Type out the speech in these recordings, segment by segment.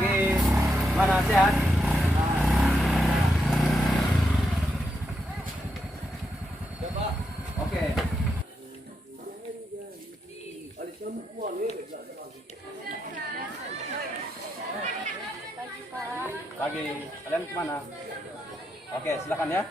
Pagi. Mana sehat? Coba. Oke. Pagi. Kalian kemana? Oke, silakan ya.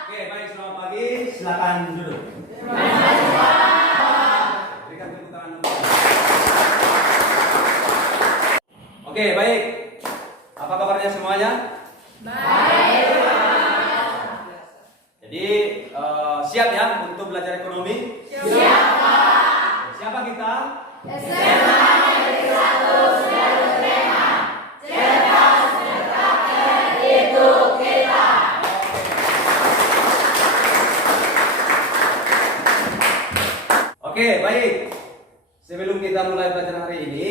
Oke, baik, selamat pagi. Silakan duduk. Berikan tepuk tangan dulu. Oke, baik. Apa kabarnya semuanya? Baik. Jadi siap ya untuk belajar ekonomi? Siap, Pak. Siapa kita? SMA Negeri 1 Semeru Tema. Cerdas, berpraktek, itu kita. Oke, baik. Sebelum kita mulai belajar hari ini,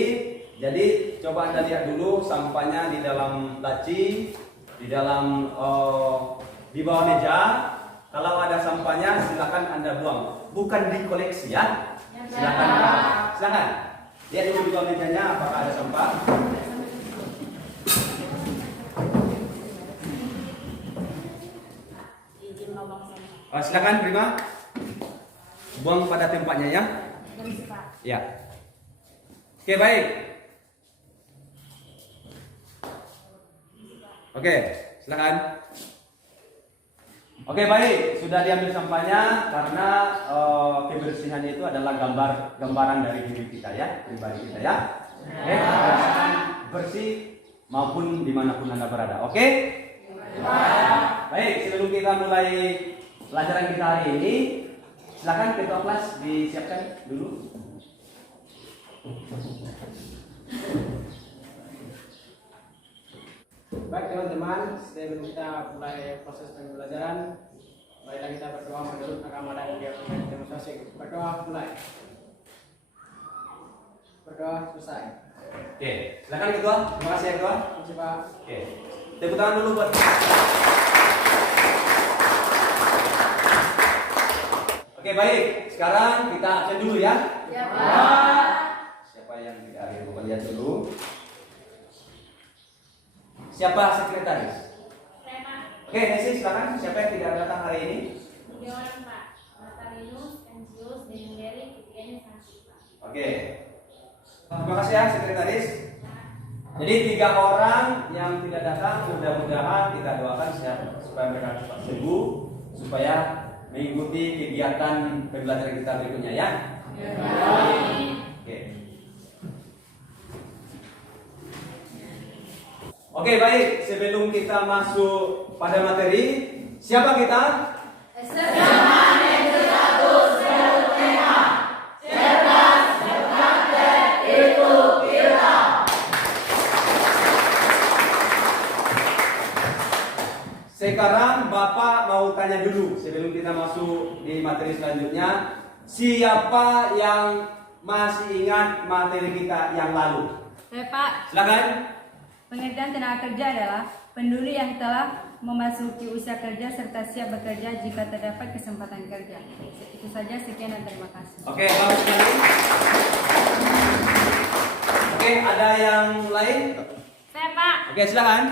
jadi coba Anda lihat dulu sampahnya di dalam laci, di dalam di bawah meja. Kalau ada sampahnya silakan Anda buang, bukan dikoleksi ya. Silakan, silakan. Lihat dulu di bawah mejanya apakah ada sampah. Silakan terima. Buang pada tempatnya ya. Ya. Oke, baik. Oke, silakan. Oke, baik. Sudah diambil sampahnya karena kebersihannya itu adalah gambaran dari diri kita ya, pribadi kita ya. Oke, bersih maupun dimanapun Anda berada. Oke? Baik, sebelum kita mulai pelajaran kita hari ini, silakan ketua kelas disiapkan dulu. Baik teman-teman, sebelum kita mulai proses pembelajaran, marilah kita berdoa menurut agama dan keyakinan kita masing-masing. Berdoa mulai. Berdoa selesai. Oke, silakan ketua. Terima kasih ya ketua. Terima kasih Pak. Oke, tepuk tangan dulu buat. Oke, baik. Sekarang kita absen dulu ya. Ya, Pak. Siapa yang tidak hadir? Bapak lihat dulu. Siapa sekretaris? Saya, Pak. Oke, Nesi silakan. Siapa yang tidak datang hari ini? 3 orang, Pak. Natalinus, Anjius, Denenderi, ketiganya sakit, Pak. Oke. Terima kasih ya sekretaris. Jadi 3 orang yang tidak datang, mudah-mudahan kita doakan supaya mereka cepat sembuh, supaya mengikuti kegiatan pembelajaran kita berikutnya ya. Oke. Oke, baik. Sebelum kita masuk pada materi, siapa kita? SMA Negeri 1 Semeru Tema. Cerdas, berpraktek, itu kita. Sekarang Bapak mau tanya dulu sebelum kita masuk di materi selanjutnya. Siapa yang masih ingat materi kita yang lalu? Pak, Silakan. pengertian tenaga kerja adalah penduduk yang telah memasuki usia kerja serta siap bekerja jika terdapat kesempatan kerja. Itu saja, sekian dan terima kasih. Oke, bagus sekali. Oke, ada yang lain? Saya, Pak. Oke, silakan.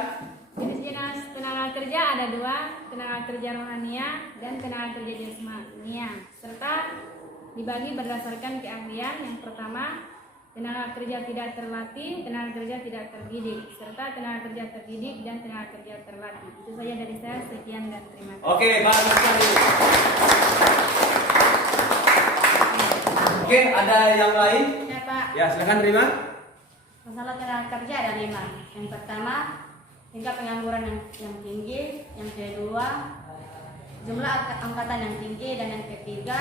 Jenis tenaga kerja ada 2, tenaga kerja rohania dan tenaga kerja jasmania, serta dibagi berdasarkan keahlian. Yang pertama, tenaga kerja tidak terlatih, tenaga kerja tidak terdidik, serta tenaga kerja terdidik dan tenaga kerja terlatih. Itu saja dari saya, sekian dan terima kasih. Oke, bagus sekali. Oke, ada yang lain? Ya, Pak. Ya, silakan terima. Masalah tenaga kerja ada 5. Yang pertama, tingkat pengangguran yang tinggi. Yang kedua, jumlah angkatan yang tinggi. Dan yang ketiga,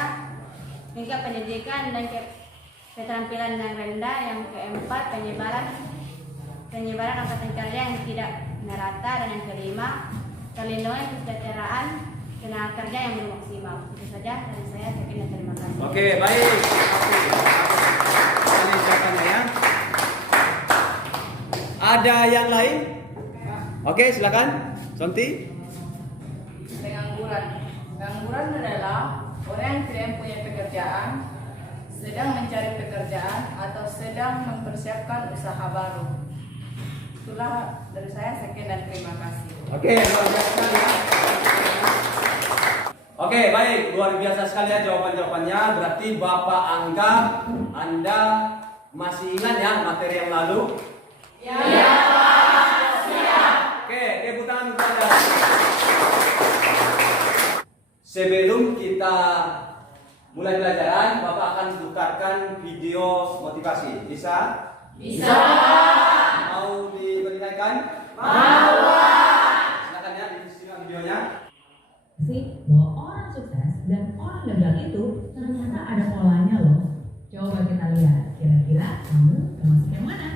tingkat pendidikan dan keterampilan yang rendah. Yang keempat, penyebaran angkatan kerja yang tidak merata. Dan yang kelima, perlindungan kesejahteraan tenaga kerja yang belum maksimal. Itu saja dari saya. Sekian dan terima kasih. Oke, baik. Terima kasih. Ada yang lain? Oke, silakan. Santi. Pengangguran. Pengangguran adalah orang yang tidak punya pekerjaan, sedang mencari pekerjaan, atau sedang mempersiapkan usaha baru. Itulah dari saya, sekian dan terima kasih. Oke, luar biasa sekali ya. Oke, baik, luar biasa sekali ya jawaban-jawabannya. Berarti Bapak anggap Anda masih ingat ya materi yang lalu? Ya, Pak. Siap. Oke, tepuk tangan untuk Anda. Sebelum kita mulai pelajaran, Bapak akan tukarkan video motivasi. Bisa? Bisa. Mau diberikan? Mau. Silakan ya, disimak videonya. Sih bahwa orang sukses dan orang gagal itu ternyata ada polanya loh. Coba kita lihat, kira-kira kamu termasuk yang mana?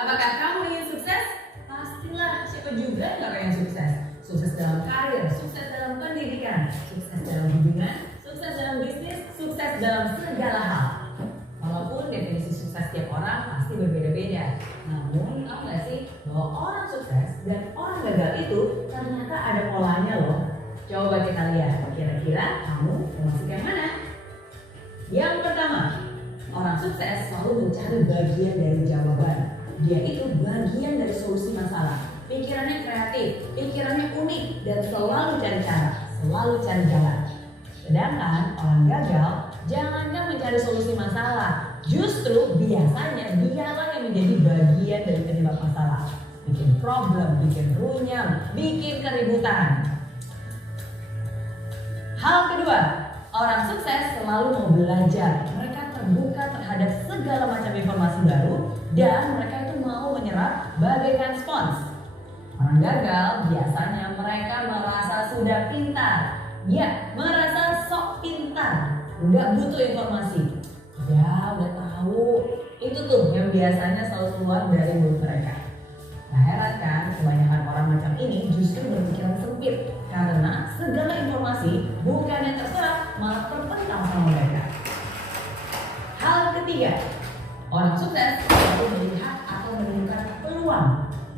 Apakah kamu ingin sukses? Pastilah, siapa juga nggak pengen sukses. Sukses dalam karir, sukses dalam pendidikan, sukses dalam hubungan, sukses dalam bisnis, sukses dalam segala hal. Walaupun definisi sukses tiap orang pasti berbeda-beda. Namun, tahu nggak sih bahwa orang sukses dan orang gagal itu ternyata ada polanya loh. Coba kita lihat, kira-kira kamu termasuk yang mana? Yang pertama, orang sukses selalu mencari bagian dari jawaban. Dia itu bagian dari solusi masalah. Pikirannya kreatif, pikirannya unik, dan selalu cari cara, selalu cari jalan. Sedangkan orang gagal jangankan mencari solusi masalah, justru biasanya dialah yang menjadi bagian dari penyebab masalah. Bikin problem, bikin runyam, bikin keributan. Hal kedua, orang sukses selalu mau belajar. Mereka terbuka terhadap segala macam informasi baru dan mereka itu mau menyerap bagaikan spons. Orang gagal biasanya mereka merasa sudah pintar. Ya, merasa sok pintar, nggak butuh informasi. Ya, udah tahu. Itu tuh yang biasanya selalu keluar dari mulut mereka. Nah, heran kan, kebanyakan orang macam ini justru berpikiran sempit karena segala informasi bukan yang terserap, malah terpental sama mereka. Hal ketiga, orang sukses selalu melihat atau menemukan peluang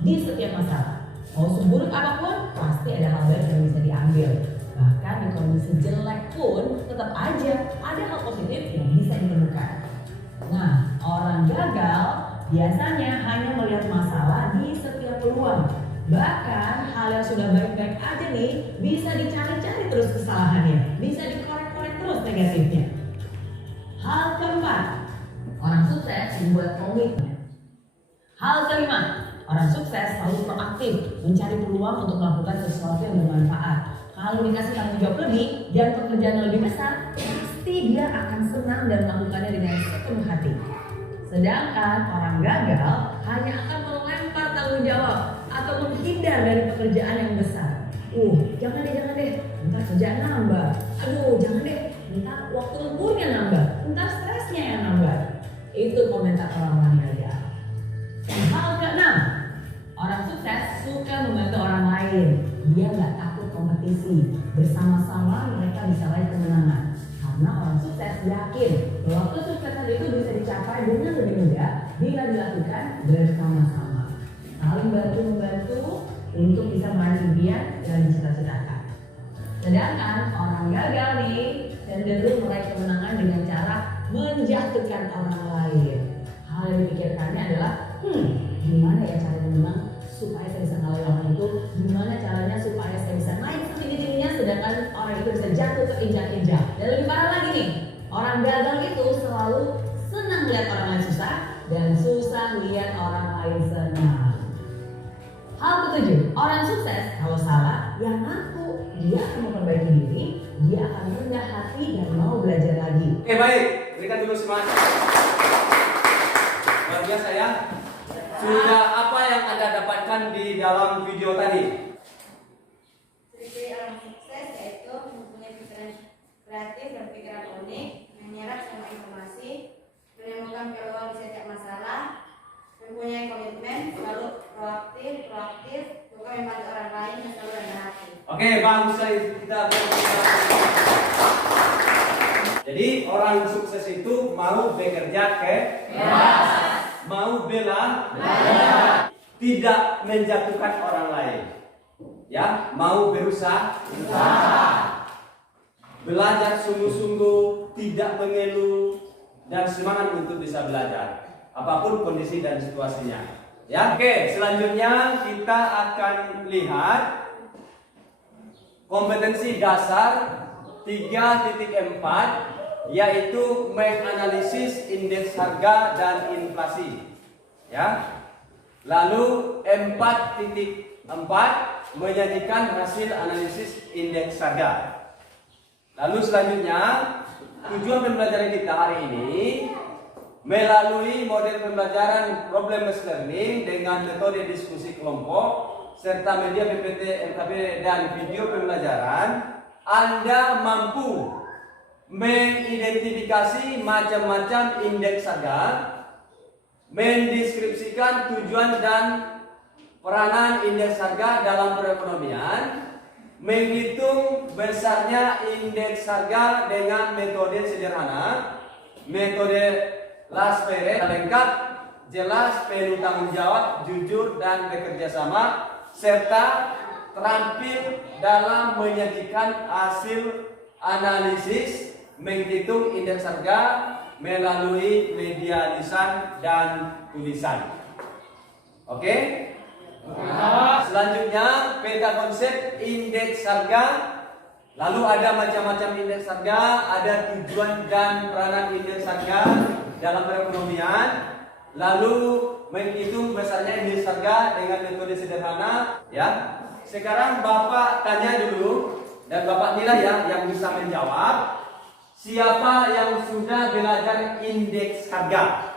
di setiap masalah. Mau seburuk apapun, pasti ada hal baik yang bisa diambil. Bahkan di kondisi jelek pun tetap aja ada hal positif yang bisa ditemukan. Nah, orang gagal biasanya hanya melihat masalah di setiap peluang. Bahkan hal yang sudah baik-baik aja nih bisa dicari-cari terus kesalahannya, bisa dikorek-korek terus negatifnya. Hal keempat, orang sukses membuat komitmen. Hal kelima, orang sukses selalu proaktif mencari peluang untuk melakukan sesuatu yang bermanfaat. Kalau dikasih tanggung jawab lebih dan pekerjaan yang lebih besar, pasti dia akan senang dan melakukannya dengan sepenuh hati. Sedangkan orang gagal hanya akan melempar tanggung jawab atau menghindar dari pekerjaan yang besar. Jangan deh, ntar kerjaan nambah. Jangan deh, ntar waktu lemburnya nambah, ntar stresnya yang nambah. Itu komentar orang-orang gagal. Hal keenam, orang sukses suka membantu orang lain. Dia nggak takut kompetisi. Bersama-sama mereka bisa raih kemenangan. Karena orang sukses yakin bahwa kesuksesan itu bisa dicapai dengan lebih mudah bila dilakukan bersama-sama. Saling bantu-membantu untuk bisa meraih impian yang dicita-citakan. Sedangkan orang gagal nih cenderung meraih kemenangan dengan cara menjatuhkan orang lain. Hal yang dipikirkannya adalah, gimana ya cara menang supaya saya bisa ngalahin orang itu? Gimana caranya supaya saya bisa naik setinggi-tingginya sedangkan orang itu bisa jatuh terinjak-injak? Dan lebih parah lagi nih, orang gagal itu selalu senang lihat orang lain susah dan susah lihat orang lain senang. Hal ketujuh, orang sukses kalau salah ya ngaku. Dia akan memperbaiki diri, dia akan rendah hati dan mau belajar lagi. Oke, baik, berikan dulu semangat. Luar biasa ya. Sudah apa yang Anda dapatkan di dalam video tadi? Ciri orang sukses yaitu mempunyai pikiran kreatif dan pikiran unik, menyerap semua informasi, menemukan peluang di setiap masalah, mempunyai komitmen, selalu proaktif, suka membantu orang lain, dan selalu rendah hati. Oke, bagus sekali kita. Jadi orang sukses itu mau bekerja keras, mau belajar, tidak menjatuhkan orang lain, ya, mau berusaha, belajar sungguh-sungguh, tidak mengeluh, dan semangat untuk bisa belajar, apapun kondisi dan situasinya. Ya, oke. Selanjutnya kita akan lihat kompetensi dasar 3.4, yaitu menganalisis indeks harga dan inflasi. Ya. Lalu 4.4 menyajikan hasil analisis indeks harga. Lalu selanjutnya tujuan pembelajaran kita hari ini melalui model pembelajaran problem-based learning dengan metode diskusi kelompok serta media PPT, LKP dan video pembelajaran, Anda mampu mengidentifikasi macam-macam indeks harga, mendeskripsikan tujuan dan peranan indeks harga dalam perekonomian, menghitung besarnya indeks harga dengan metode sederhana, metode Laspere lengkap, jelas, penuh tanggung jawab, jujur dan bekerja sama, serta terampil dalam menyajikan hasil analisis menghitung indeks harga melalui media lisan dan tulisan. Oke? Selanjutnya peta konsep indeks harga. Lalu ada macam-macam indeks harga, ada tujuan dan peranan indeks harga dalam perekonomian. Lalu menghitung besarnya indeks harga dengan metode sederhana, ya. Sekarang Bapak tanya dulu dan Bapak nilai ya yang bisa menjawab. Siapa yang sudah belajar indeks harga?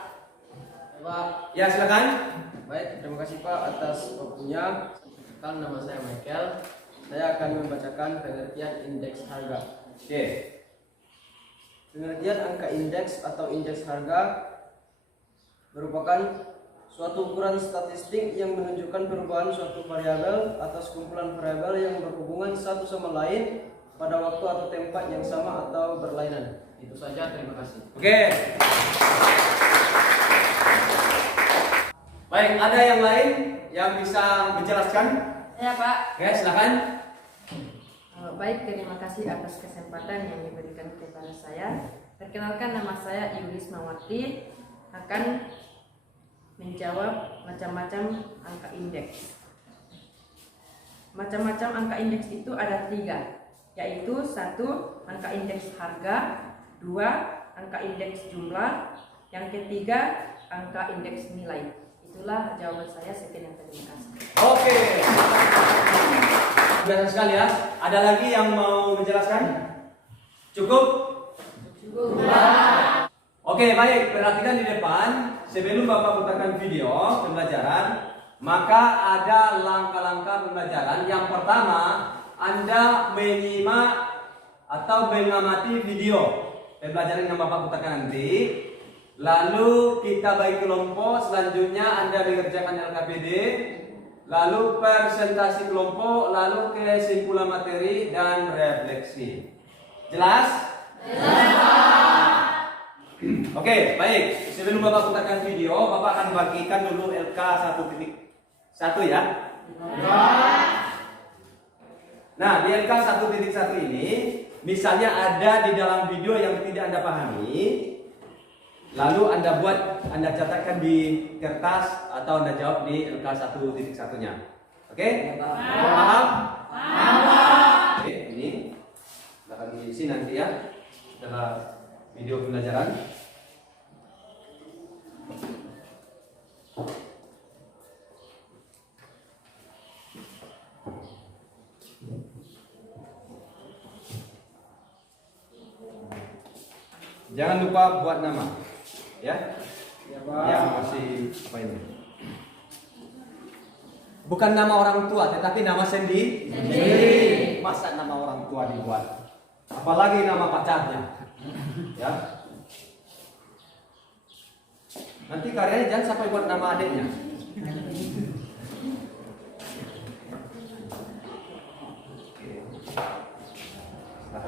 Pak. Ya, silakan. Baik, terima kasih Pak atas waktunya. Kan nama saya Michael. Saya akan membacakan pengertian indeks harga. Oke. Pengertian angka indeks atau indeks harga merupakan suatu ukuran statistik yang menunjukkan perubahan suatu variabel atas kumpulan variabel yang berhubungan satu sama lain pada waktu atau tempat yang sama atau berlainan. Itu saja, terima kasih. Oke. Baik, ada yang lain yang bisa menjelaskan? Ya Pak. Oke, silakan. Baik, terima kasih atas kesempatan yang diberikan kepada saya. Perkenalkan, nama saya Yulis Mawati, akan menjawab macam-macam angka indeks. Macam-macam angka indeks itu ada 3, yaitu 1. Angka indeks harga, 2. Angka indeks jumlah, yang ketiga angka indeks nilai. Itulah jawaban saya. Sekian, terima kasih. Oke. Biasa sekali ya. Ada lagi yang mau menjelaskan? Cukup? Cukup. Oke, baik. Perhatikan di depan. Sebelum Bapak putarkan video pembelajaran, maka ada langkah-langkah pembelajaran. Yang pertama, Anda menyimak atau mengamati video pembelajaran yang Bapak putarkan nanti. Lalu kita bagi kelompok. Selanjutnya Anda mengerjakan LKPD. Lalu presentasi kelompok, lalu kesimpulan materi dan refleksi. Jelas? Oke, baik. Sebelum Bapak putarkan video, Bapak akan bagikan dulu LK 1.1 ya. Nah, di LK 1.1 ini, misalnya ada di dalam video yang tidak Anda pahami, lalu Anda catatkan di kertas atau Anda jawab di LK 1.1-nya. Oke? Paham? Oke, ini akan diisi nanti ya setelah video pembelajaran. Jangan lupa buat nama. Ya? Ya Pak. Yang masih apa ini? Bukan nama orang tua, tetapi nama sendiri. Masa nama orang tua dibuat? Apalagi nama pacarnya. Ya. Nanti karyanya jangan sampai buat nama adiknya.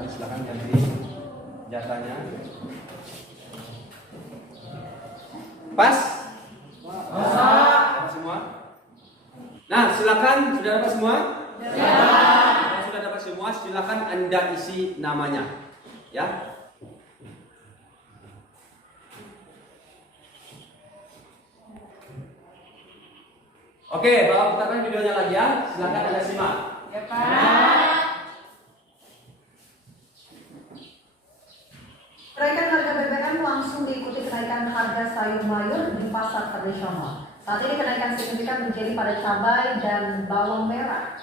Silakan ganti. jatahnya. Pas? Pas semua? Nah, silakan sudah dapat semua? Kalau sudah dapat semua, silakan Anda isi namanya. Ya. Oke, Bapak putarkan videonya lagi ya. Silakan Anda simak. Ya, Pak. Kenaikan harga BBM langsung diikuti kenaikan harga sayur mayur di pasar tradisional. Saat ini kenaikan signifikan terjadi pada cabai dan bawang merah.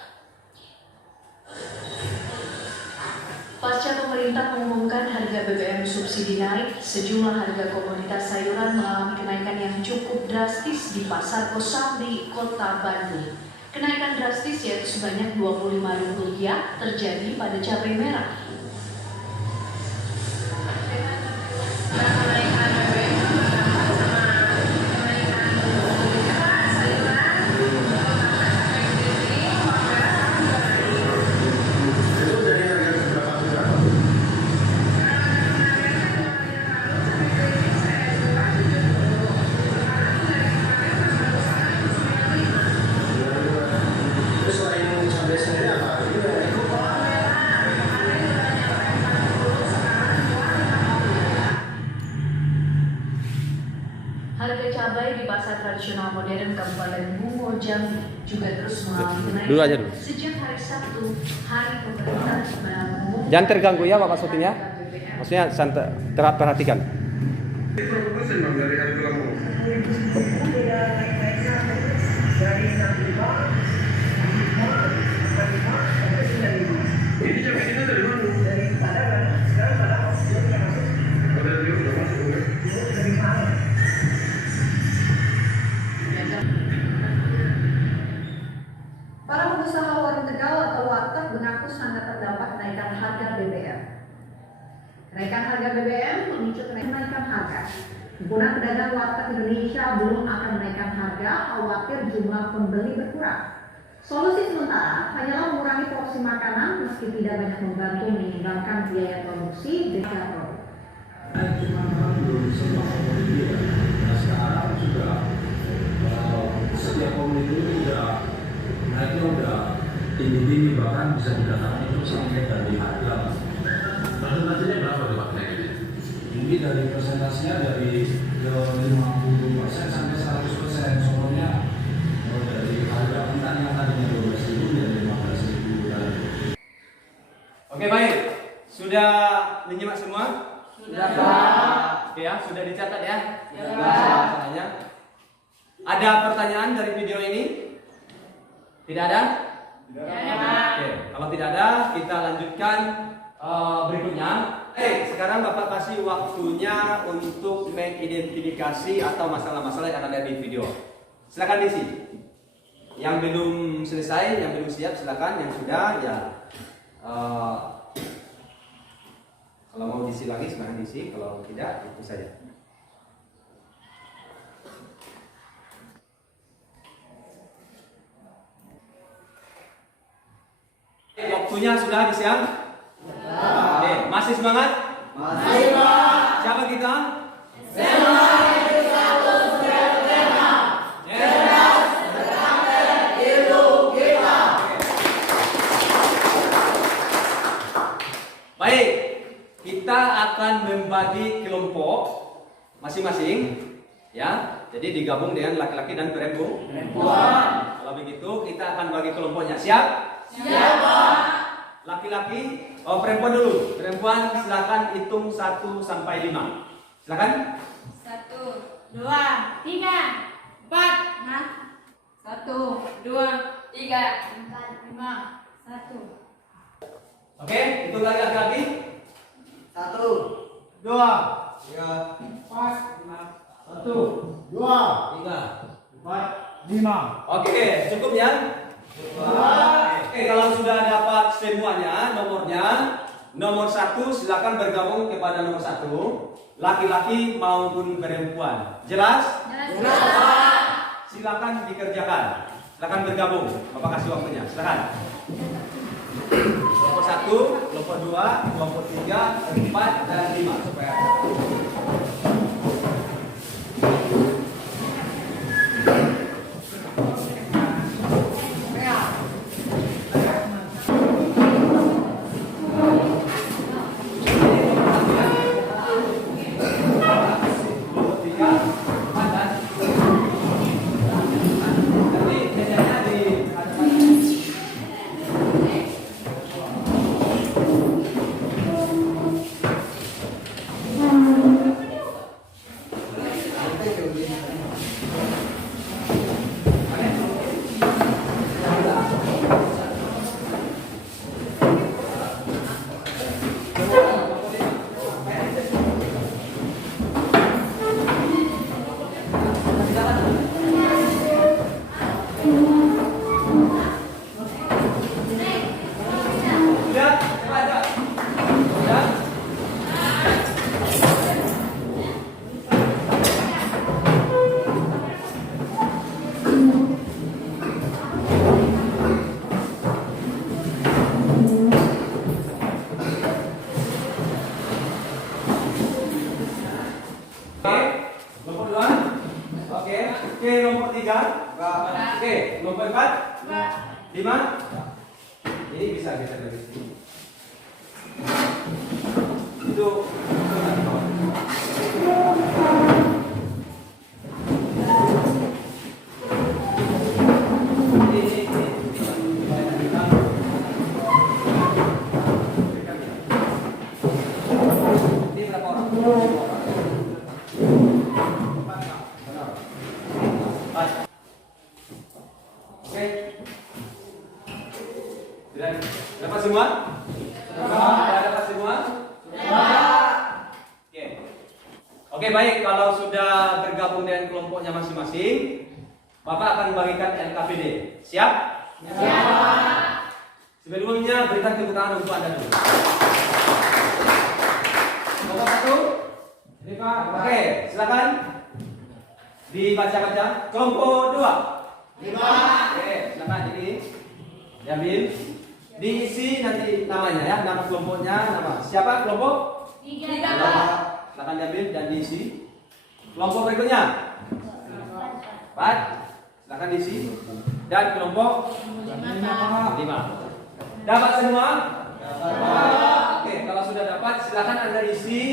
Pasca pemerintah mengumumkan harga BBM subsidi naik, sejumlah harga komoditas sayuran mengalami kenaikan yang cukup drastis di Pasar Kosambi, Kota Bandung. Kenaikan drastis yaitu sebanyak Rp25.000 terjadi pada cabai merah. Harga cabai di pasar tradisional modern Kabupaten Bungo, Jambi juga terus mengalami kenaikan. Dulu aja dulu. Sejak hari Sabtu, hari pemerintah mengumumkan. Jangan terganggu ya Bapak syutingnya. Maksudnya santai, perhatikan. Para pengusaha warung Tegal atau warteg mengaku sangat terdampak kenaikan harga BBM. Kenaikan harga BBM memicu kenaikan harga. Himpunan Pedagang Warteg Indonesia belum akan menaikkan harga, khawatir jumlah pembeli berkurang. Solusi sementara hanyalah mengurangi porsi makanan meski tidak banyak membantu menyumbangkan biaya produksi dan produk. Sekarang juga setiap komunitas sudah naiknya udah tinggi-tinggi, bahkan bisa dikatakan itu sampai dari harga. Persentasenya berapa tuh Pak naiknya? Ini dari persentasenya dari 50% sampai 100%. Soalnya dari harga mentah yang tadinya 12.000 menjadi 15.000. Oke, baik. Sudah menyimak semua? Sudah, Pak. Oke ya, sudah dicatat ya? Sudah. Ada pertanyaan dari video ini? Tidak ada? Tidak ada. Oke, kalau tidak ada, kita lanjutkan berikutnya. Sekarang Bapak kasih waktunya untuk mengidentifikasi atau masalah-masalah yang ada di video. Silakan diisi. Yang belum selesai, yang belum siap silakan. Yang sudah ya kalau mau diisi lagi silakan diisi. Kalau tidak itu saja. Waktunya sudah habis ya? Oke, masih semangat? Masih, Pak. Siapa kita? Baik, kita akan membagi kelompok masing-masing, ya. Jadi digabung dengan laki-laki dan perempuan. Kalau begitu, kita akan bagi kelompoknya. Siap? Siapa? Laki-laki, perempuan dulu. Perempuan silakan hitung 1 sampai 5. Silakan. 1, 2, 3, 4. Nah. 1, 2, 3, 4, 5, 1. Oke, hitung lagi laki-laki. 1, 2, 3, 4, 5. 1, 2, 3, 4, 5. Oke, cukup ya? Oke, kalau sudah dapat semuanya nomornya, nomor 1 silakan bergabung kepada nomor 1, laki-laki maupun perempuan. Jelas? Jelas. Silakan dikerjakan. Silakan bergabung. Bapak kasih waktunya. Silakan. Nomor 1, kelompok kelompok 2, kelompok 3, 4, dan 5 supaya kelompok 2. Oke, kelompok 3. Oke, kelompok 4. 5. Ini bisa kita revisi. Itu ini berapa orang? Oke. Sudah dapat semua? Sudah dapat semua? Oke. Oke, baik. Kalau sudah bergabung dengan kelompoknya masing-masing, Bapak akan membagikan LKPD. Siap? Siap. Sebelumnya berikan tepuk tangan untuk Anda dulu. Kelompok 1? Ini Pak. Oke, silakan dibaca-baca. Kelompok 2. 5. Oke, silakan ini diambil, diisi nanti namanya ya, nama kelompoknya, nama siapa kelompok? 3. Silakan diambil dan diisi. Kelompok berikutnya 4. Silakan diisi. Dan kelompok 5. Dapat semua? Oke, kalau sudah dapat silakan Anda isi.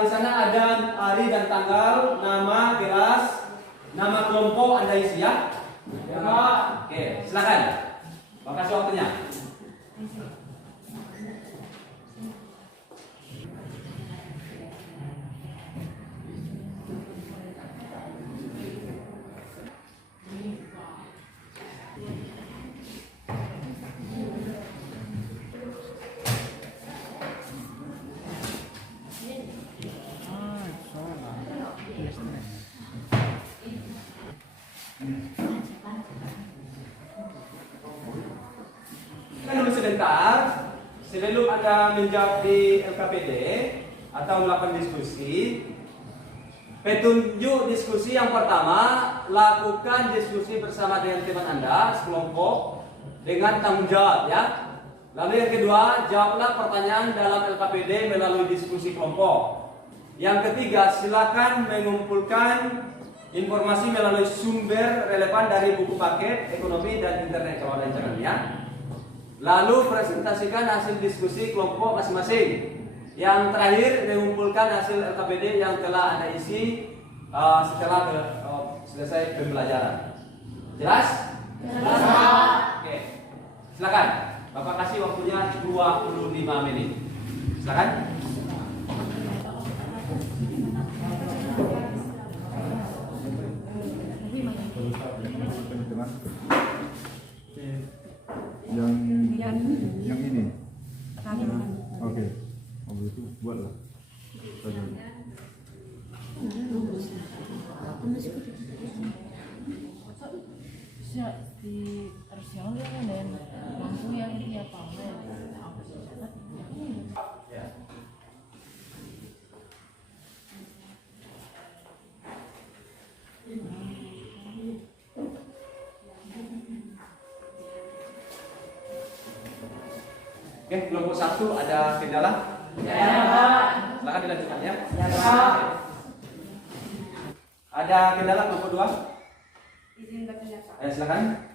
Di sana ada hari dan tanggal, nama kelas, nama kelompok Anda isi ya. Oke, silakan. Makasih waktunya. Kita dulu sebentar sebelum Anda menjawab di LKPD atau melakukan diskusi. Petunjuk diskusi yang pertama, lakukan diskusi bersama dengan teman Anda sekelompok dengan tanggung jawab ya. Lalu yang kedua, jawablah pertanyaan dalam LKPD melalui diskusi kelompok. Yang ketiga, silakan mengumpulkan informasi melalui sumber relevan dari buku paket, ekonomi, dan internet kalau ada caranya. Lalu presentasikan hasil diskusi kelompok masing-masing. Yang terakhir, mengumpulkan hasil LKPD yang telah Anda isi setelah selesai pembelajaran. Jelas? Jelas. Oke. Silakan. Bapak kasih waktunya 25 menit. Silakan. Yang ini. Oke. Oh itu buatlah. Di harusnya dan lampu yang dia pamer. Oke, kelompok 1 ada kendala? Ya, Pak. Silakan dilanjutkan ya. Ya, Pak. Ada kendala kelompok 2? Izin berpendapat. Silakan.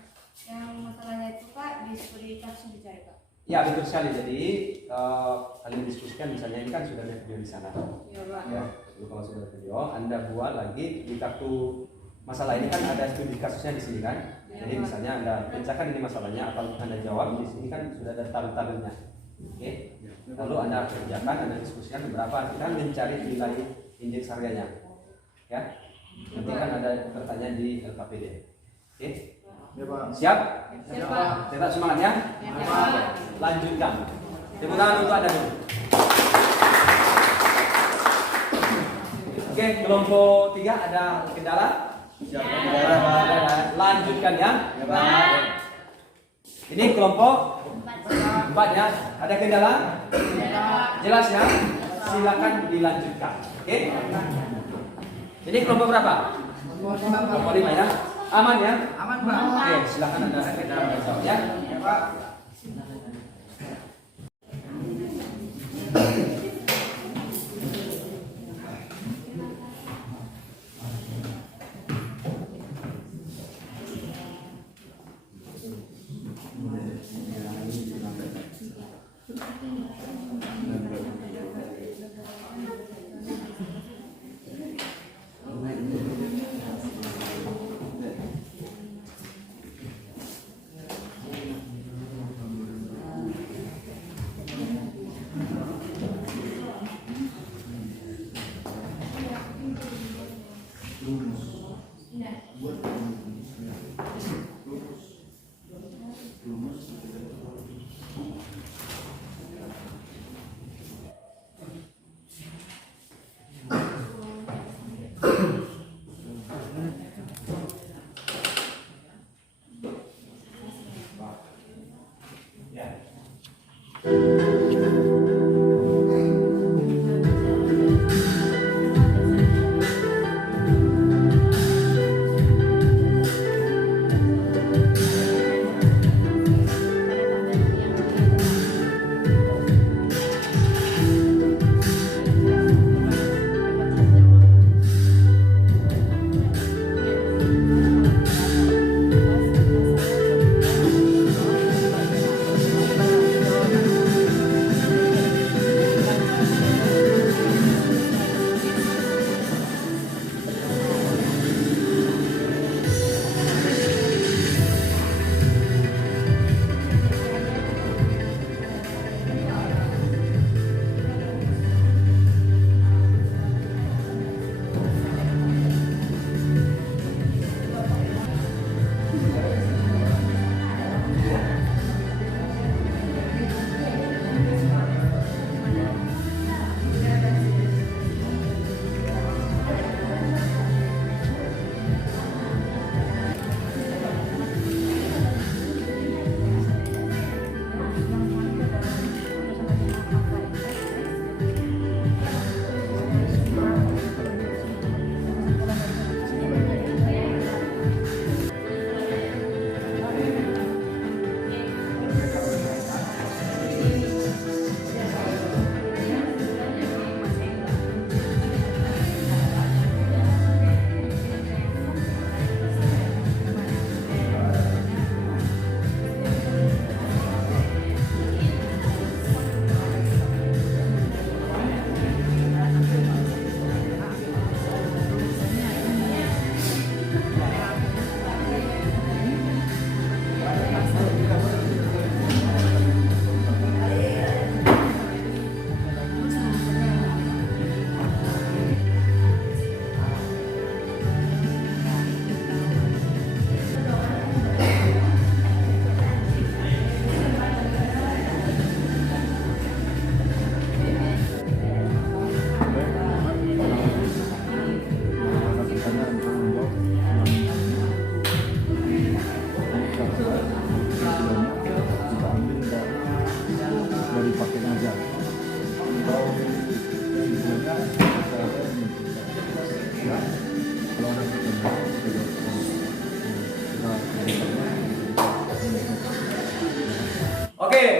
Yang masalahnya itu Pak diskusi langsung dicari Pak. Ya betul sekali. Jadi kalian diskusikan misalnya ini kan sudah ada video di sana. Iya Pak. Ya, kalau sudah ada video, Anda buat lagi di kartu masalah ini kan ada studi kasusnya di sini kan. Ya, Jadi Pak. misalnya Anda bacakan ini masalahnya atau Anda jawab di sini kan sudah ada tabel-tabelnya. Oke. Lalu Anda kerjakan, Anda diskusikan berapa kita mencari nilai indeks harganya. Ya. Nanti kan ada pertanyaan di LKPD. Oke. Ya Pak. Siap? Siap, Pak. Tetap semangat ya. Ya, Pak. Lanjutkan. Tepuk tangan untuk Anda dulu. Oke, kelompok 3 ada kendala? Lanjutkan ya. Ini kelompok 4 ya. Ada kendala? Jelas ya? Silakan dilanjutkan. Oke? Ini kelompok berapa? Kelompok 5 ya. Aman ya? Aman, Pak. Oke, silakan Anda jawab ya.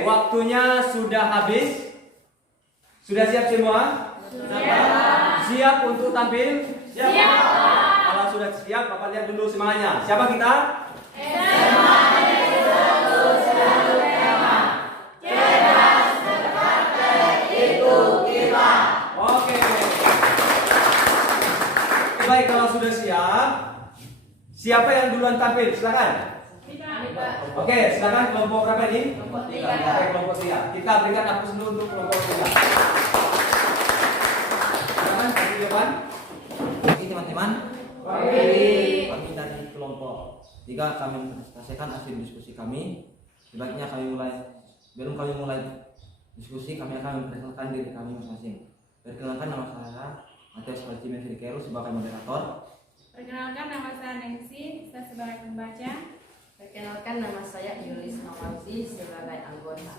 waktunya sudah habis. Sudah siap semua? Siap untuk tampil? Siap. Kalau sudah siap, Bapak lihat dulu semangatnya. Siapa kita? Oke. Baik, kalau sudah siap, siapa yang duluan tampil? Silakan. Oke, silakan kelompok berapa ini? Kelompok 3. Oke, kelompok 3. Kita berikan hapus dulu untuk kelompok 3. Silakan kasih jawaban. Oke teman-teman, kami dari kelompok 3 kami menyampaikan hasil diskusi kami. Sebaiknya sebelum kami mulai diskusi, kami akan memperkenalkan diri kami masing-masing. Perkenalkan, nama saya Matius Falcimen Sirikeru sebagai moderator. Perkenalkan, nama saya Nancy, saya sebagai pembaca. Perkenalkan, nama saya Yulis Nawalsi sebagai anggota.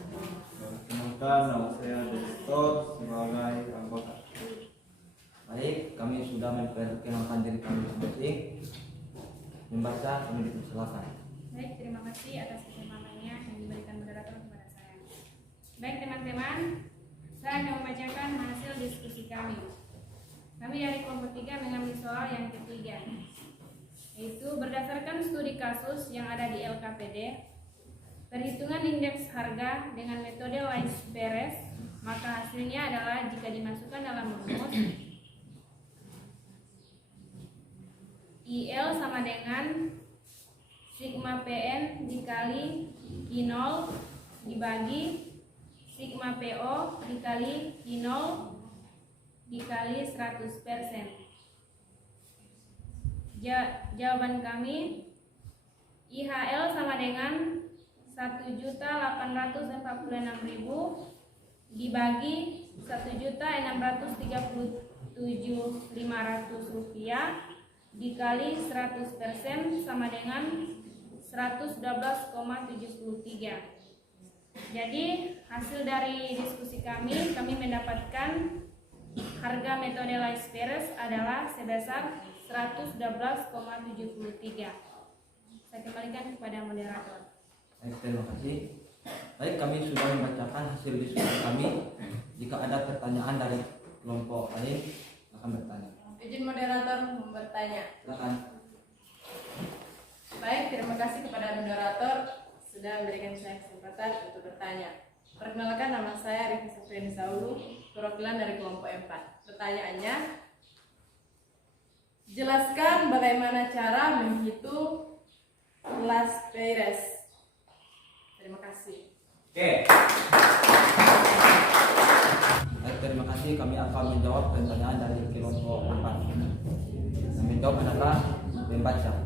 Perkenalkan, nama saya Dokter sebagai anggota. Baik, kami sudah memperkenalkan diri kami masing-masing. Membaca, kami dipersilakan. Baik, terima kasih atas kesempatannya yang diberikan moderator kepada saya. Baik teman-teman, saya akan membacakan hasil diskusi kami. Kami dari kelompok 3 mengambil soal yang ketiga, yaitu berdasarkan studi kasus yang ada di LKPD, perhitungan indeks harga dengan metode Lais-Perez, maka hasilnya adalah jika dimasukkan dalam rumus IL sama dengan sigma PN dikali I0 dibagi sigma PO dikali I0 dikali 100%. Jawaban kami IHL sama dengan 1.846.000 dibagi 1.637.500 rupiah dikali 100% sama dengan 112,73. Jadi hasil dari diskusi kami mendapatkan harga metode Lais-Perez adalah sebesar 112,73. Saya kembalikan kepada moderator. Baik, terima kasih. Baik, kami sudah membacakan hasil diskusi kami. Jika ada pertanyaan dari kelompok lain, akan bertanya. Izin moderator bertanya. Silakan. Baik, terima kasih kepada moderator sudah memberikan saya kesempatan untuk bertanya. Perkenalkan, nama saya Rifki Safriani Saulu, perwakilan dari kelompok 4. Pertanyaannya, jelaskan bagaimana cara menghitung Lais-Perez. Terima kasih. Oke. Baik, terima kasih. Kami akan menjawab pertanyaan dari kelompok 4. Yang menjawab adalah membaca.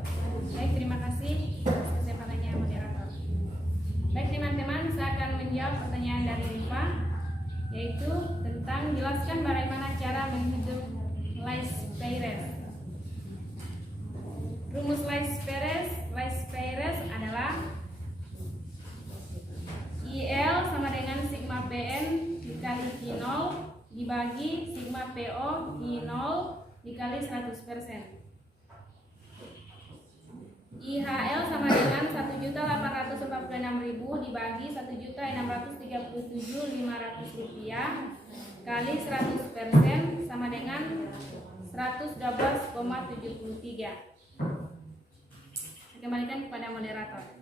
Baik, terima kasih atas kesempatannya moderator. Baik teman-teman, saya akan menjawab pertanyaan dari Rifa, yaitu tentang jelaskan bagaimana cara menghitung Lais-Perez. Rumus Lais-Perez adalah IL sama dengan sigma PN dikali I0 dibagi sigma PO I0 dikali 100%. IHL sama dengan 1.846.000 dibagi 1.637.500 rupiah kali 100% sama dengan 112,73. Kembalikan kepada moderator.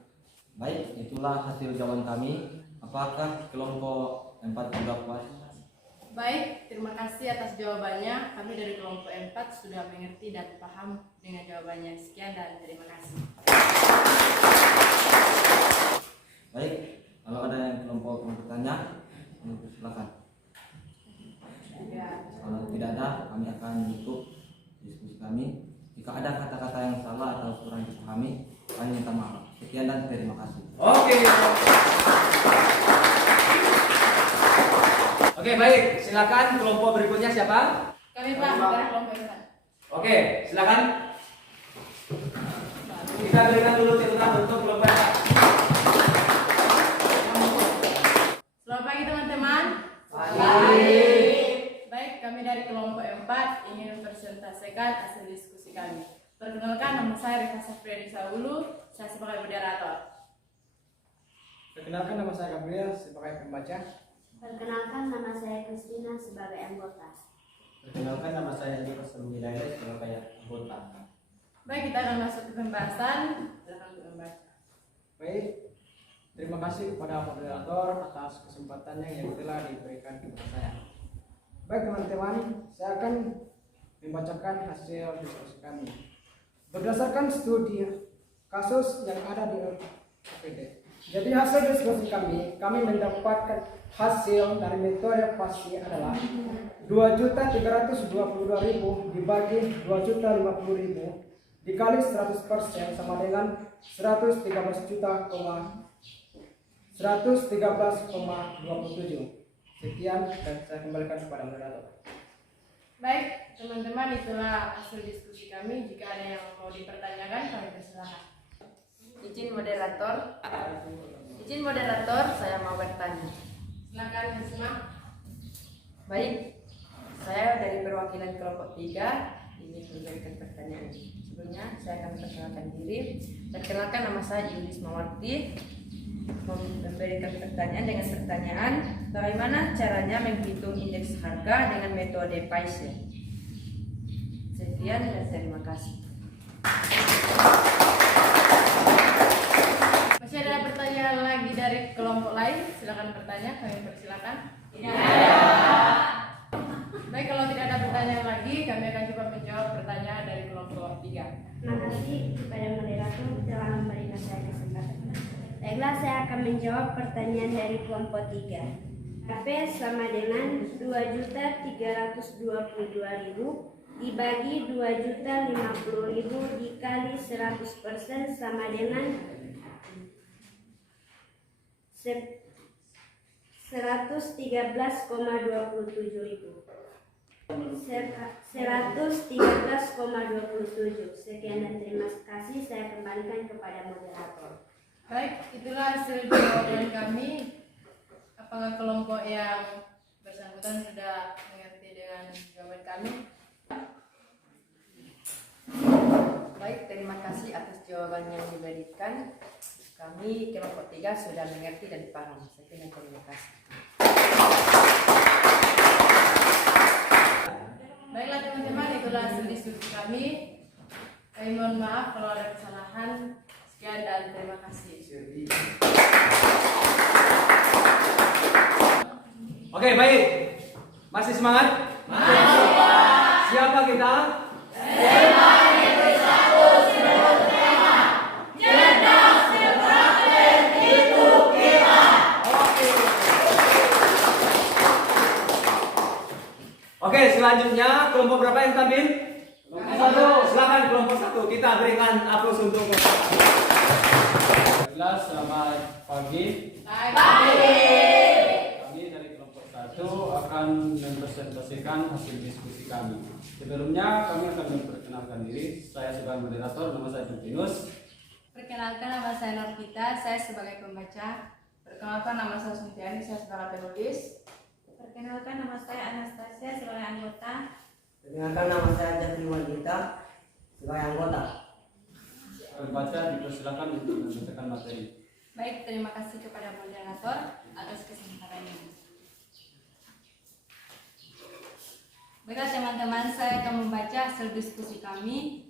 Baik, itulah hasil jawaban kami. Apakah kelompok 4 sudah puas? Baik, terima kasih atas jawabannya. Kami dari kelompok 4 sudah mengerti dan paham dengan jawabannya. Sekian dan terima kasih. Baik, kalau ada yang kelompok mau bertanya, silakan. Kalau tidak ada, kami akan tutup diskusi kami. Jika ada kata-kata yang salah atau kurang dipahami, kami minta maaf. Sekian dan terima kasih. Oke, baik. Silakan kelompok berikutnya siapa? Kami Pak dari kelompok 4. Oke, silakan. Kita berikan dulu tepuk tangan untuk kelompok 4. Selamat pagi teman-teman. Baik, kami dari kelompok 4 ingin mempresentasikan hasil diskusi kami. Perkenalkan, nama saya Rifki Safriani Saulu, saya sebagai moderator. Perkenalkan, nama saya Gabriel sebagai pembaca. Perkenalkan, nama saya Christina sebagai anggota. Perkenalkan, nama saya Andi Pasumilaya sebagai anggota. Baik, kita akan masuk ke pembahasan. Silakan untuk membaca. Baik, terima kasih kepada moderator atas kesempatannya yang telah diberikan kepada saya. Baik teman-teman, saya akan membacakan hasil diskusi kami. Berdasarkan studi kasus yang ada di LKPD. Jadi hasil diskusi kami mendapatkan hasil dari metode pasti adalah 2.322.000 dibagi 2.050.000 dikali 100% sama dengan 113,27. Sekian dan saya kembalikan kepada moderator. Baik, teman-teman, itulah hasil diskusi kami. Jika ada yang mau dipertanyakan, kami persilakan. Izin moderator, saya mau bertanya. Silakan, Yasma. Baik, saya dari perwakilan kelompok 3 ingin memberikan pertanyaan. Sebelumnya, saya akan memperkenalkan diri. Perkenalkan, nama saya Yulis Mawarti. Memberikan pertanyaan dengan pertanyaan, bagaimana caranya menghitung indeks harga dengan metode Paisel? Sekian dan terima kasih. Masih ada pertanyaan lagi dari kelompok lain? Silakan bertanya, kami persilakan. Ya. Baik, kalau tidak ada pertanyaan lagi, kami akan coba menjawab pertanyaan dari kelompok 3. Terima kasih kepada moderator telah memberikan saya kesempatan. Baiklah, saya akan menjawab pertanyaan dari kelompok 3. KP sama dengan 2.322.000 dibagi 2.050.000 dikali 100% sama dengan 113,27.000. 113,27. Sekian dan terima kasih. Saya kembalikan kepada moderator. Baik, itulah hasil jawaban kami. Apakah kelompok yang bersangkutan sudah mengerti dengan jawaban kami? Baik, terima kasih atas jawaban yang diberikan. Kami kelompok 3 sudah mengerti dan paham. Sekian dan terima kasih. Baiklah teman-teman, itulah hasil diskusi kami. Kami mohon maaf kalau ada kesalahan. Sekian dan terima kasih. Oke, baik. Masih semangat? Masih. Siapa kita? Oke, selanjutnya kelompok berapa yang tampil? Kelompok 1. Silakan kelompok 1. Kita berikan aplaus untuk kelompok 1. Selamat pagi. Kami dari kelompok 1 akan mempresentasikan hasil diskusi kami. Sebelumnya kami akan memperkenalkan diri. Saya sebagai moderator, nama saya Justinus. Perkenalkan, nama saya Norvita, saya sebagai pembaca. Perkenalkan, nama saya Suntiani, saya sebagai penulis. Perkenalkan, nama saya Anastasia sebagai anggota. Perkenalkan, nama saya Jatri Wanita sebagai anggota. Pembaca dipersilakan untuk membacakan materi. Baik, terima kasih kepada moderator atas kesempatannya. Baiklah teman-teman, saya akan membaca hasil diskusi kami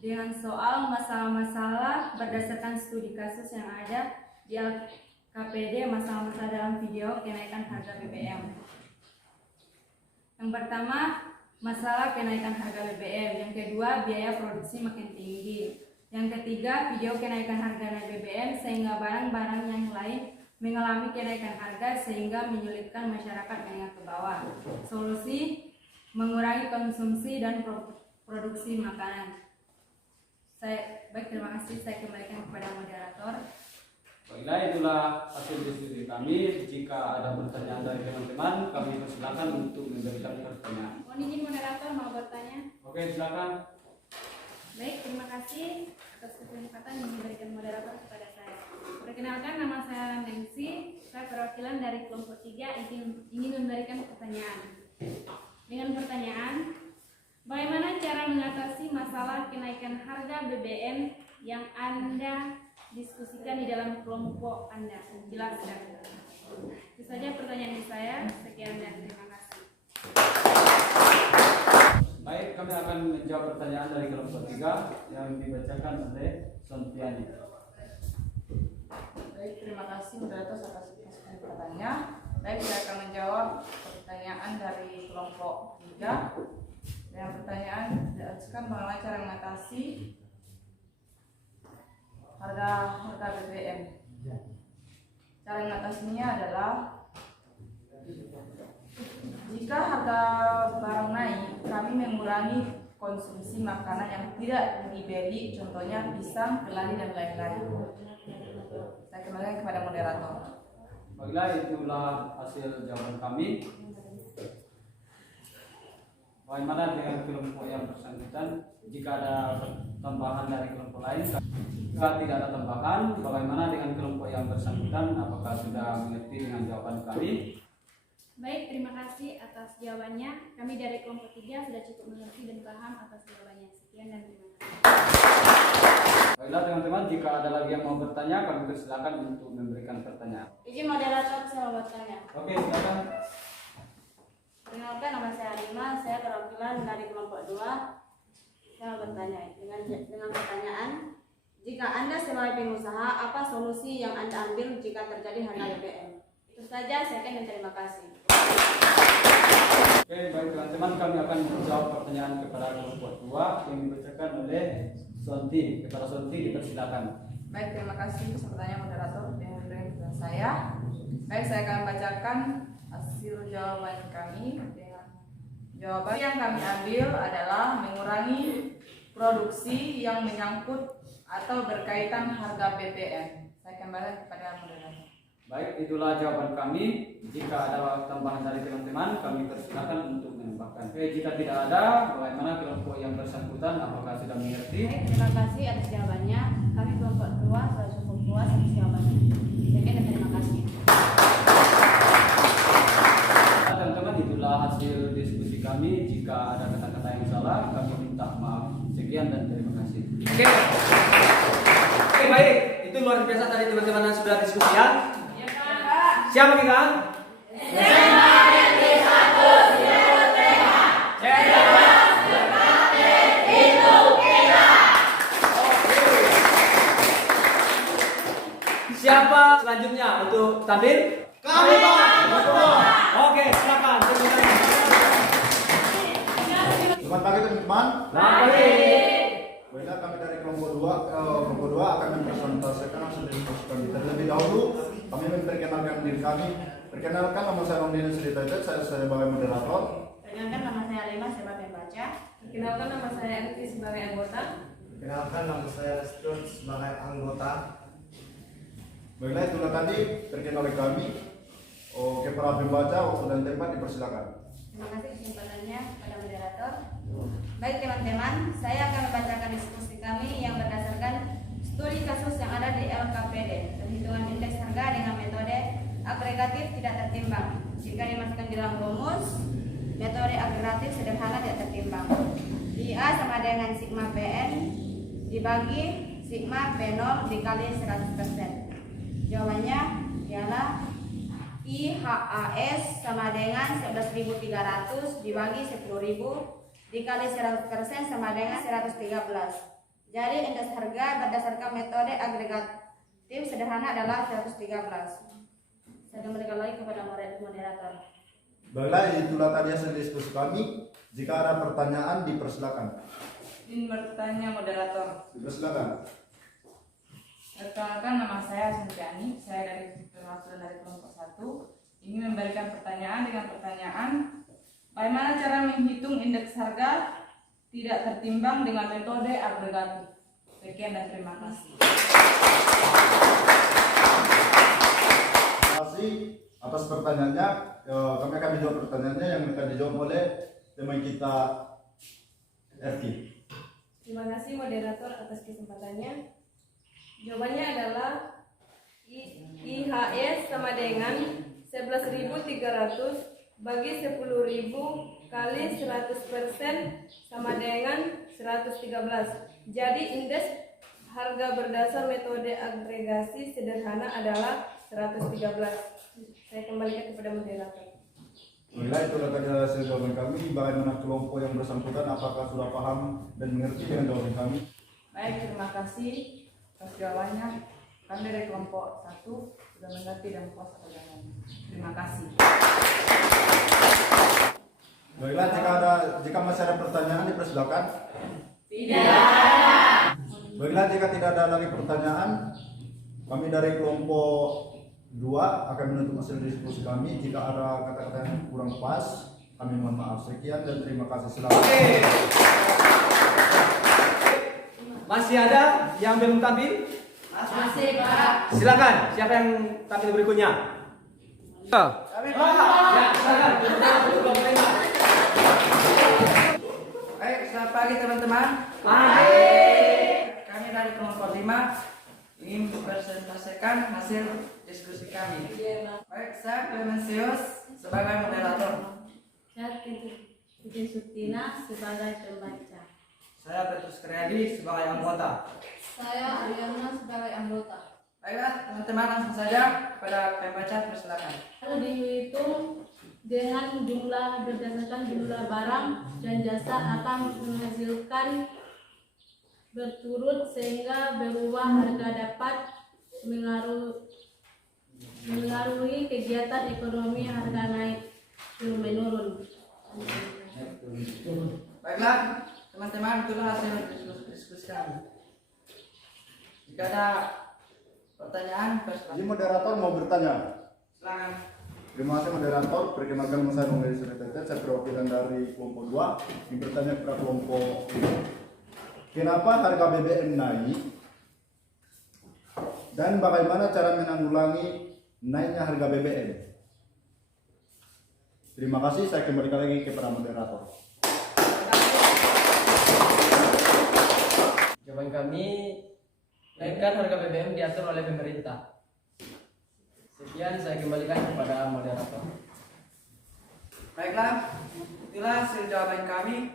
dengan soal masalah-masalah berdasarkan studi kasus yang ada di KPD, masalah-masalah dalam video kenaikan harga BBM. Yang pertama, masalah kenaikan harga BBM. Yang kedua, biaya produksi makin tinggi. Yang ketiga, video kenaikan harga BBM sehingga barang-barang yang lain mengalami kenaikan harga sehingga menyulitkan masyarakat menengah ke bawah. Solusi, mengurangi konsumsi dan produksi makanan. Baik, terima kasih. Saya kembalikan kepada moderator. Baiklah, itulah hasil diskusi kami. Jika ada pertanyaan dari teman-teman, kami persilakan untuk memberikan pertanyaan. Mohon izin moderator mau bertanya. Oke, silakan. Baik, terima kasih atas kesempatan yang diberikan moderator kepada saya. Perkenalkan, nama saya Nancy. Saya perwakilan dari kelompok 3 ingin memberikan pertanyaan. Dengan pertanyaan, bagaimana cara mengatasi masalah kenaikan harga BBM yang ada diskusikan di dalam kelompok Anda. Jelaskan. Itu saja pertanyaan saya. Sekian dan terima kasih. Baik, kami akan menjawab pertanyaan dari kelompok 3 yang dibacakan oleh Sontiani. Baik, terima kasih moderator atas kesempatannya. Baik, saya akan menjawab pertanyaan dari kelompok 3. Yang pertanyaan diajukan mengenai cara mengatasi harga BBM. Cara mengatasinya adalah jika harga barang naik, kami mengurangi konsumsi makanan yang tidak dibeli, contohnya pisang, keladi dan lain-lain. Saya kembalikan kepada moderator. Baiklah, itulah hasil jawaban kami. Bagaimana dengan kelompok yang bersangkutan? Jika ada tambahan dari kelompok lain, jika tidak ada tambahan, bagaimana dengan kelompok yang bersangkutan? Apakah sudah mengerti dengan jawaban kami? Baik, terima kasih atas jawabannya. Kami dari kelompok 3 sudah cukup mengerti dan paham atas jawabannya. Sekian dan terima kasih. Baiklah teman-teman, jika ada lagi yang mau bertanya, kami persilakan untuk memberikan pertanyaan. Izin moderator, saya mau bertanya. Oke, silakan. Perkenalkan, nama saya Arima, saya perwakilan dari kelompok 2. Saya mau bertanya dengan pertanyaan, jika Anda sebagai pengusaha, apa solusi yang Anda ambil jika terjadi harga BBM? Itu saja, saya dan terima kasih. Oke, baik teman-teman, kami akan menjawab pertanyaan kepada kelompok 2 yang dibacakan oleh Sonti. Kepada Sonti, dipersilakan. Baik, terima kasih pertanyaan moderator yang memberikan saya. Baik, saya akan bacakan hasil jawaban kami. Jawaban yang kami ambil adalah mengurangi produksi yang menyangkut atau berkaitan harga BBM. Saya kembali kepada moderator. Baik, itulah jawaban kami. Jika ada tambahan dari teman-teman, kami persilakan untuk menambahkan. Oke, jika tidak ada, bagaimana kelompok yang bersangkutan? Apakah sudah mengerti? Baik, terima kasih atas jawabannya. Kami kelompok 2 sudah cukup puas atas jawabannya. Sekian dan terima kasih. Teman-teman, itulah hasil diskusi kami. Jika ada kata-kata yang salah, kami minta maaf. Sekian dan terima kasih. Oke, baik. Itu luar biasa tadi teman-teman yang sudah diskusi ya. Siapa kita? Siapa selanjutnya untuk tampil? Kami, Pak. Oke, silakan. Selamat pagi teman-teman. Selamat pagi. Baiklah, kami dari kelompok 2 akan mempresentasikan hasil diskusi kami. Terlebih dahulu, kami memperkenalkan diri kami. Perkenalkan, nama saya Romdin Sridhar, saya sebagai moderator. Perkenalkan, nama saya Alima sebagai pembaca. Perkenalkan, nama saya Enki sebagai anggota. Perkenalkan, nama saya Restu sebagai anggota. Baiklah, itulah tadi perkenalan kami. Oke, para pembaca, waktu dan tempat dipersilakan. Terima kasih kesempatannya pada moderator. Baik teman-teman, saya akan membacakan diskusi kami yang berdasarkan studi kasus yang ada di LKPD. Perhitungan indeks harga dengan metode agregatif tidak tertimbang. Jika dimasukkan di dalam rumus, metode agregatif sederhana tidak tertimbang. IA sama dengan sigma PN dibagi sigma P0 dikali 100%. Jawabannya ialah IHAS sama dengan 11.300 dibagi 10.000 dikali 100% sama dengan 113. Jadi indeks harga berdasarkan metode agregatif sederhana adalah 113. Saya kembalikan lagi kepada moderator. Baiklah, itulah tadi hasil diskusi kami. Jika ada pertanyaan, dipersilakan. Izin bertanya moderator. Dipersilakan. Perkenalkan, nama saya Suntiani, saya dari perwakilan dari kelompok 1. Ini memberikan pertanyaan dengan pertanyaan, bagaimana cara menghitung indeks harga tidak tertimbang dengan metode agregatif? Sekian dan terima kasih. Terima kasih atas pertanyaannya. Kami akan menjawab pertanyaannya yang akan dijawab oleh teman kita Erki. Terima kasih moderator atas kesempatannya. Jawabannya adalah IHS sama dengan 11.300 bagi 10.000 kali 100% sama dengan 113. Jadi indeks harga berdasar metode agregasi sederhana adalah 113. Saya kembalikan kepada moderator. Baiklah, itu adalah hasil jawaban kami. Bagaimana kelompok yang bersangkutan, apakah sudah paham dan mengerti dengan jawaban kami? Baik, terima kasih atas jawabannya. Kami dari kelompok 1 sudah mengerti dan puas atas jawabannya. Terima kasih. Baiklah, jika masih ada pertanyaan dipersilakan. Tidak ada. Baiklah, jika tidak ada lagi pertanyaan, kami dari kelompok 2 akan menutup hasil diskusi kami. Jika ada kata-kata yang kurang pas, kami mohon maaf. Sekian dan terima kasih. Selamat. Masih ada yang belum tampil? Masih, Pak. Silakan. Siapa yang tampil berikutnya? Ya, silakan. Baik, selamat pagi teman-teman. Kami dari kelompok 5 ingin presentasikan hasil diskusi kami. Baik, saya Clemensius sebagai moderator. Saya Titin Sutina sebagai pembaca. Saya Petrus Kriadi sebagai anggota. Saya Ariana sebagai anggota. Baiklah, teman-teman langsung saja pada pembaca persilakan. Lalu dihitung dengan jumlah berdasarkan jumlah barang dan jasa akan menghasilkan berturut sehingga berubah harga dapat mengaruhi kegiatan ekonomi, harga naik menurun. Baiklah, teman-teman, itulah hasil diskusi kami. Jika ada pertanyaan, Jadi persilakan. moderator mau bertanya. Silakan. Terima kasih moderator. Perkenalkan nama saya Nongeri Suretetet. Saya perwakilan dari kelompok 2 yang bertanya kepada kelompok 5. Kenapa harga BBM naik? Dan bagaimana cara menanggulangi naiknya harga BBM? Terima kasih. Saya kembalikan lagi kepada moderator. Jawaban kami, naikkan harga BBM diatur oleh pemerintah. Sekian, saya kembalikan kepada moderator. Baiklah, itulah hasil jawaban kami.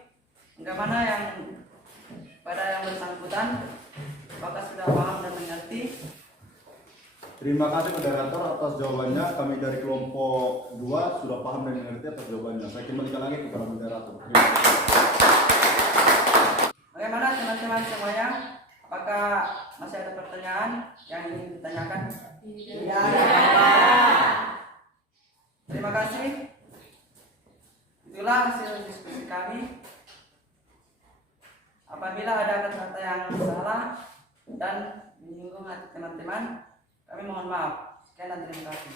Bagaimana yang pada yang bersangkutan, apakah sudah paham dan mengerti? Terima kasih moderator atas jawabannya. Kami dari kelompok 2 sudah paham dan mengerti atas jawabannya. Saya kembalikan lagi kepada moderator. Terima kasih. Bagaimana teman-teman semuanya? Apakah masih ada pertanyaan yang ingin ditanyakan? Tidak. Terima kasih. Itulah hasil diskusi kami. Apabila ada kata-kata yang salah dan menyinggung hati teman-teman, kami mohon maaf. Sekian dan terima kasih.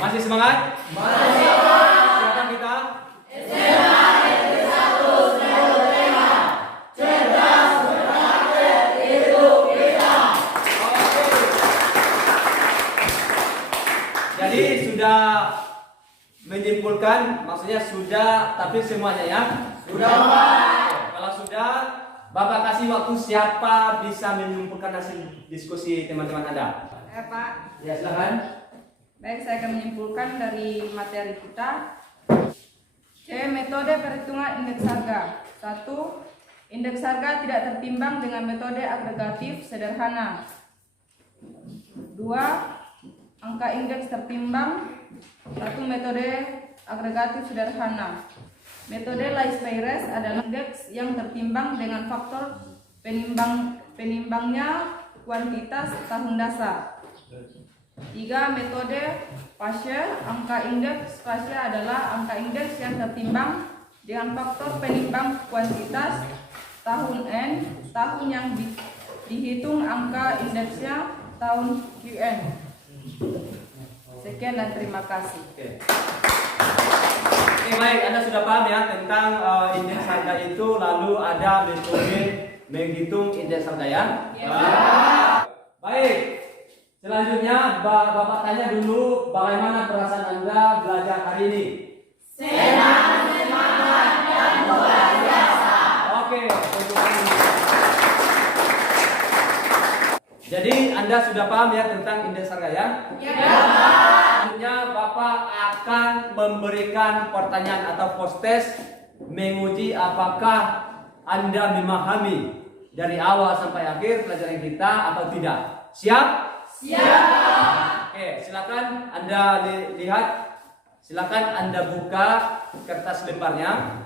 Masih semangat? Masih. Silakan kita. Jadi sudah menyimpulkan, maksudnya sudah, tapi semuanya ya? Sudah. Kalau sudah, Bapak kasih waktu siapa bisa menyimpulkan hasil diskusi teman-teman Anda. Pak. Ya, silakan. Baik, saya akan menyimpulkan dari materi kita. Metode perhitungan indeks harga. 1. Indeks harga tidak tertimbang dengan metode agregatif sederhana. 2. Angka indeks tertimbang. 1. Metode agregatif sederhana. Metode Leys-Peyres adalah indeks yang tertimbang dengan faktor penimbangnya kuantitas tahun dasar. 3. Metode Pache, angka indeks Pache adalah angka indeks yang tertimbang dengan faktor penimbang kuantitas tahun N, tahun yang dihitung angka indeksnya tahun QN. Sekian dan terima kasih. Oke, baik, Anda sudah paham ya tentang indeks harga itu, lalu ada metode menghitung indeks harga ya? Baik, selanjutnya Bapak tanya dulu bagaimana perasaan Anda belajar hari ini? Senang, semangat, dan luar biasa. Oke, jadi Anda sudah paham ya tentang indeks harga ya? Ya, Pak. Selanjutnya Bapak akan memberikan pertanyaan atau post test menguji apakah Anda memahami dari awal sampai akhir pelajaran kita atau tidak? Siap? Siap. Oke, silakan Anda lihat. Silakan Anda buka kertas lembarnya.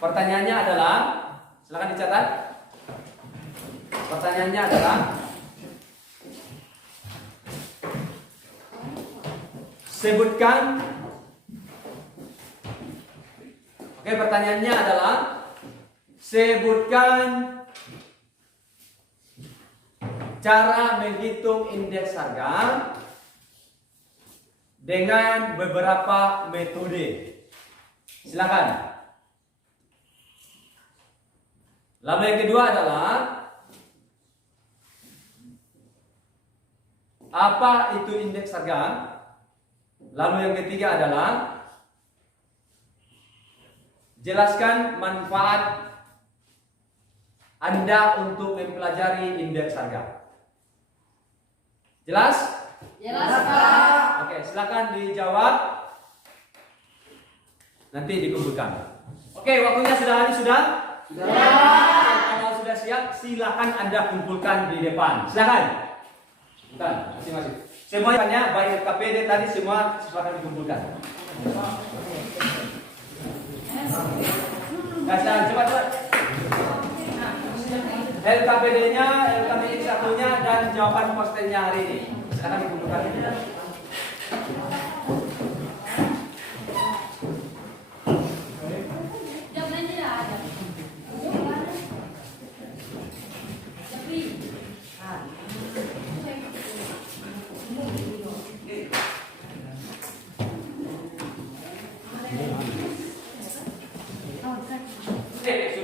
Pertanyaannya adalah, silakan dicatat. Pertanyaannya adalah, sebutkan. Oke, pertanyaannya adalah, sebutkan cara menghitung indeks harga dengan beberapa metode. Silakan. Lalu yang kedua adalah, apa itu indeks harga? Lalu yang ketiga adalah, jelaskan manfaat Anda untuk mempelajari indeks harga. Jelas? Jelas, Pak. Oke, silakan dijawab. Nanti dikumpulkan. Oke, waktunya sudah habis sudah? Sudah. Kalau sudah siap, silakan Anda kumpulkan di depan. Silakan. Bukan, masing-masing. Semuanya baik KPD tadi semua silakan dikumpulkan. Cepat. LKPD-nya, LKPD 1-nya dan jawaban posternya hari ini. Silakan dikumpulkan.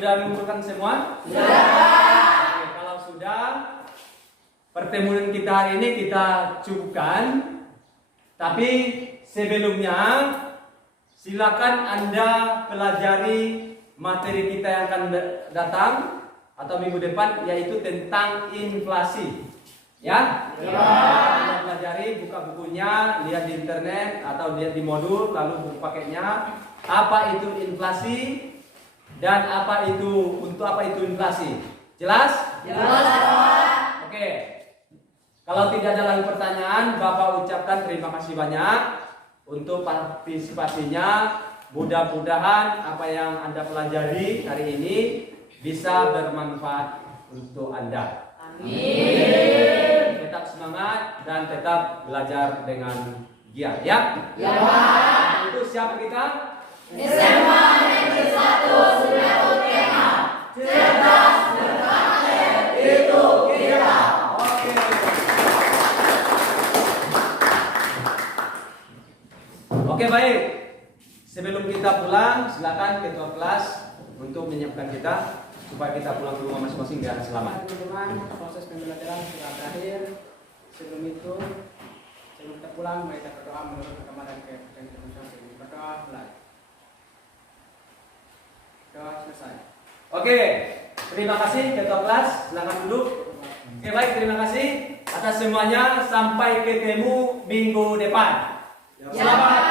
Sudah mengumpulkan semua? Sudah. Oke, kalau sudah, pertemuan kita hari ini kita cukupkan. Tapi sebelumnya, silakan Anda pelajari materi kita yang akan datang atau minggu depan, yaitu tentang inflasi. Ya? Anda pelajari, buka bukunya, lihat di internet atau lihat di modul, lalu buku paketnya. Apa itu inflasi? Dan untuk apa itu inflasi? Jelas? Jelas. Oke. Kalau tidak ada lagi pertanyaan, Bapak ucapkan terima kasih banyak untuk partisipasinya. Mudah-mudahan apa yang Anda pelajari hari ini bisa bermanfaat untuk Anda. Amin. Tetap semangat dan tetap belajar dengan giat, ya? Ya. Itu siapa kita? SMA Negeri 1 Sungai Utara. Cerdas, berkarakter, itu kita. Oke. Oke, baik. Sebelum kita pulang, silakan ketua kelas untuk menyiapkan kita supaya kita pulang ke rumah masing-masing dengan selamat. Teman-teman, proses pembelajaran sudah berakhir. Sebelum itu, sebelum kita pulang, mari kita berdoa menurut agama dan kepercayaan kita masing-masing. Berdoa mulai. Doa selesai. Oke, terima kasih ketua kelas. Silakan duduk. Oke, baik, terima kasih atas semuanya. Sampai ketemu minggu depan. Selamat